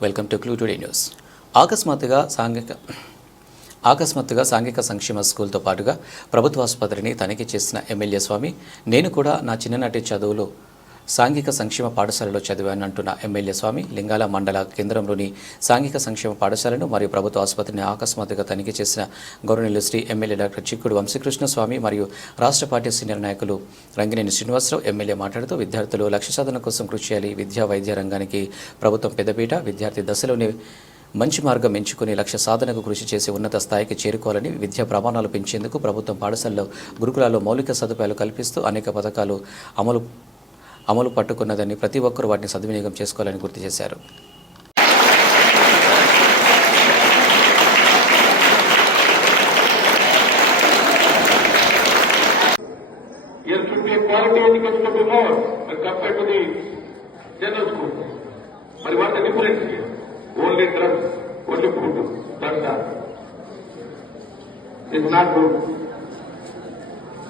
Welcome to clue today news అకస్మాత్తుగా సాంఘిక అకస్మాత్తుగా సాంఘిక సంక్షేమ స్కూల్తో పాటుగా ప్రభుత్వ ఆసుపత్రిని తనిఖీ చేసిన ఎమ్మెల్యే స్వామి నేను కూడా నా చిన్ననాటి చదువులో సాంఘిక సంక్షేమ పాఠశాలలో చదివానంటున్న ఎమ్మెల్యే స్వామి. లింగాల మండల కేంద్రంలోని సాంఘిక సంక్షేమ పాఠశాలను మరియు ప్రభుత్వ ఆసుపత్రిని అకస్మాత్తుగా తనిఖీ చేసిన గౌరవనీయులు శ్రీ ఎమ్మెల్యే డాక్టర్ చిక్కుడు వంశీకృష్ణ స్వామి మరియు రాష్ట్ర పార్టీ సీనియర్ నాయకులు రంగినేని శ్రీనివాసరావు ఎమ్మెల్యే మాట్లాడుతూ విద్యార్థులు లక్ష్య సాధన కోసం కృషి చేయాలి. విద్యా వైద్య రంగానికి ప్రభుత్వం పెద్దపీట. విద్యార్థి దశలోనే మంచి మార్గం ఎంచుకుని లక్ష్య సాధనకు కృషి చేసి ఉన్నత స్థాయికి చేరుకోవాలని విద్యా ప్రమాణాలు పెంచేందుకు ప్రభుత్వం పాఠశాలలో గురుకులాల్లో మౌలిక సదుపాయాలు కల్పిస్తూ అనేక పథకాలు అమలు అమలు పట్టుకున్నదని ప్రతి ఒక్కరూ వాటిని సద్వినియోగం చేసుకోవాలని గుర్తు చేశారు.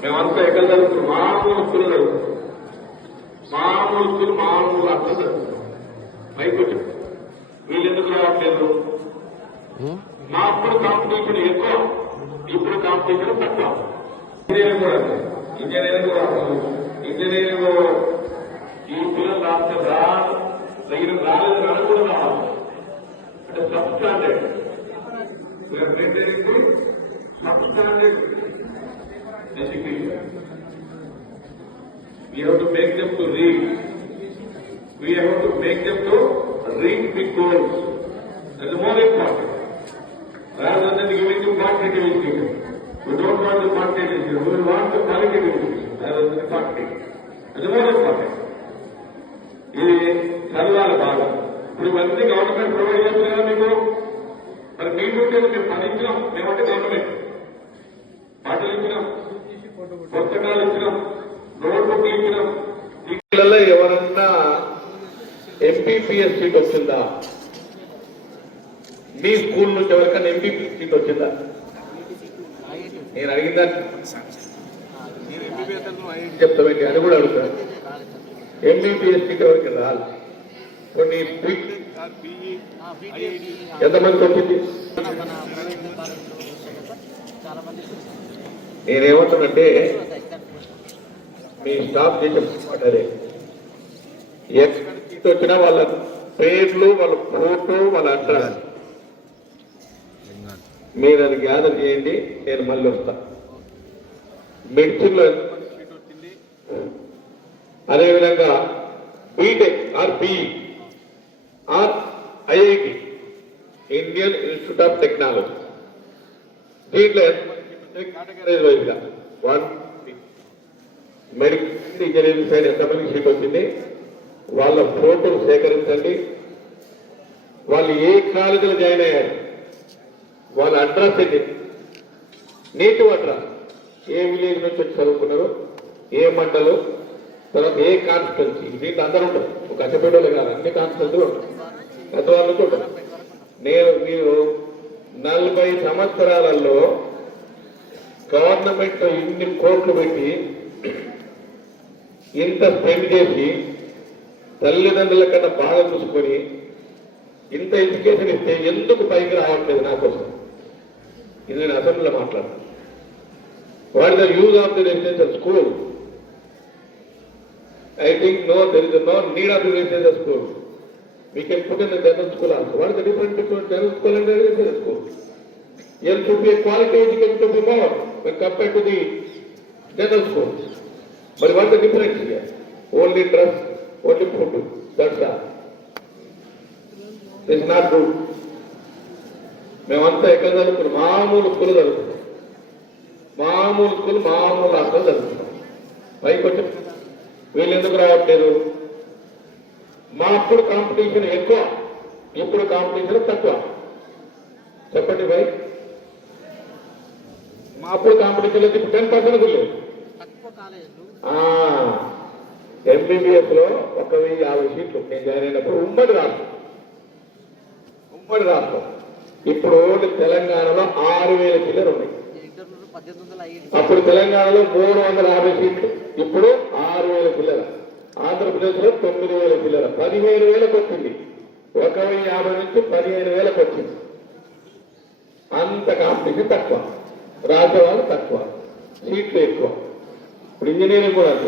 మేమంతా ఎక్కడ జరుగుతున్నాం మామూలు వస్తున్నారు మామూలు స్కూల్ మామూలు అర్థం పైకి వచ్చి వీళ్ళు ఎందుకు రావట్లేదు మా అప్పుడు కాంపిటీషన్ ఎక్కువ. ఇప్పుడు కాంపిటీషన్ తక్కువ. ఇంజనీరింగ్ కూడా. ఇంజనీరింగ్ కూడా ఇంజనీరింగ్ ఈ పిల్లలు రాస్తే రా దగ్గర రాలేదు అని కూడా రావాలి. అంటే substandard engineering substandard We have to make them to read. We have to make them to read big goals. That's more important. Rather than giving them quantitative education. We don't want the quantitative education. We want the qualitative education rather than the quantitative. That's more important. ఇది చదవాలి బాగా ఇప్పుడు ఇవన్నీ government provide చేస్తుంది కదా మీకు మరి మీ duty మేము పని ఇచ్చినాం మేమంటే గవర్నమెంట్ పాటలు ఇచ్చినాం పుస్తకాలు ఇచ్చినాం నోట్బుక్లు వీళ్ళలో ఎవరన్నా ఎంపీపీఎస్ సీట్ వచ్చిందా? మీ స్కూల్ నుంచి ఎవరికైనా ఎంపీపీఎస్ సీట్ వచ్చిందా? నేను అడిగిందా చెప్తామండి అది కూడా అడుగుతాను ఎంబీబీఎస్ సీట్ ఎవరికి రాలి? కొన్ని ఎంతమందికి వచ్చింది? నేనేమంటానంటే మీ స్టాఫ్ చేసే మాట అదే. ఎక్కడ సీట్ వచ్చినా వాళ్ళ పేర్లు వాళ్ళ ఫోటో వాళ్ళ అడ్రస్. మీరు అది గ్యాదర్ చేయండి నేను మళ్ళీ వస్తా. మెడిసిన్లో అదేవిధంగా BTech or BE or IIT Indian Institute of Technology. దీంట్లో కేటగిరీస్ వైజ్గా వన్ మరి ఇంజనీరింగ్ సైడ్ ఎంతమంది సీట్ వచ్చింది? వాళ్ళ ఫోటోలు సేకరించండి. వాళ్ళు ఏ కాలేజీలో జాయిన్ అయ్యారు? వాళ్ళ అడ్రస్ ఏంటి? Native address. ఏ విలేజ్ నుంచి వచ్చి చదువుకున్నారు? ఏ మండలం? తర్వాత ఏ కాన్స్టిట్యున్సీ దీంట్లో అందరూ ఉంటారు. ఒక అసెంబ్లీలో కాదు అన్ని కాన్స్టిట్యున్సీలు ఉంటారు పెద్దవాళ్ళ నుంచి ఉంటారు. నేను మీరు నలభై సంవత్సరాలలో గవర్నమెంట్ ఇన్ని కోట్లు పెట్టి ఇంత స్పెండ్ చేసి తల్లిదండ్రుల కన్నా బాగా చూసుకొని ఇంత ఎడ్యుకేషన్ ఇస్తే ఎందుకు పైకి రావట్లేదు నా కోసం? ఇది నేను అసెంబ్లీలో మాట్లాడుతాను. What the use of the residential school I think no there is no need of the residential school we can put in general school also what the different between general school and residential school L to be quality education to be more compare to the general schools మరి what the difference here only dress only food that's all it's not good మేమంతా ఎక్కడ చదువుకున్నాం మామూలు school చదువుకున్నాం మామూలు school మామూలు అసలు చదువుకున్నాం పైకి వచ్చి వీళ్ళు ఎందుకు రావట్లేదు? మా అప్పుడు కాంపిటీషన్ ఎక్కువ. ఇప్పుడు కాంపిటీషన్ తక్కువ. చెప్పండి భయ్ మా అప్పుడు కాంపిటీషన్ వచ్చి టెన్ పర్సెంట్ లేదు. ఎంబీబీఎస్లో ఒక వెయ్యి యాభై సీట్లు. నేను జాయిన్ అయినప్పుడు ఉమ్మడి రాష్ట్రం. ఉమ్మడి రాష్ట్రం. ఇప్పుడు తెలంగాణలో ఆరు వేల చిల్లర ఉన్నాయి. అప్పుడు తెలంగాణలో మూడు వందల యాభై సీట్లు. ఇప్పుడు ఆరు వేల పిల్లల ఆంధ్రప్రదేశ్లో తొమ్మిది వేల పిల్లల పదిహేను వేలకు వచ్చింది. ఒక వెయ్యి యాభై నుంచి పదిహేను వేలకు వచ్చింది. అంత కాంపిటీషన్ తక్కువ. రాసేవాళ్ళు తక్కువ. సీట్లు ఎక్కువ. ఇప్పుడు ఇంజనీరింగ్ కూడా అంతే.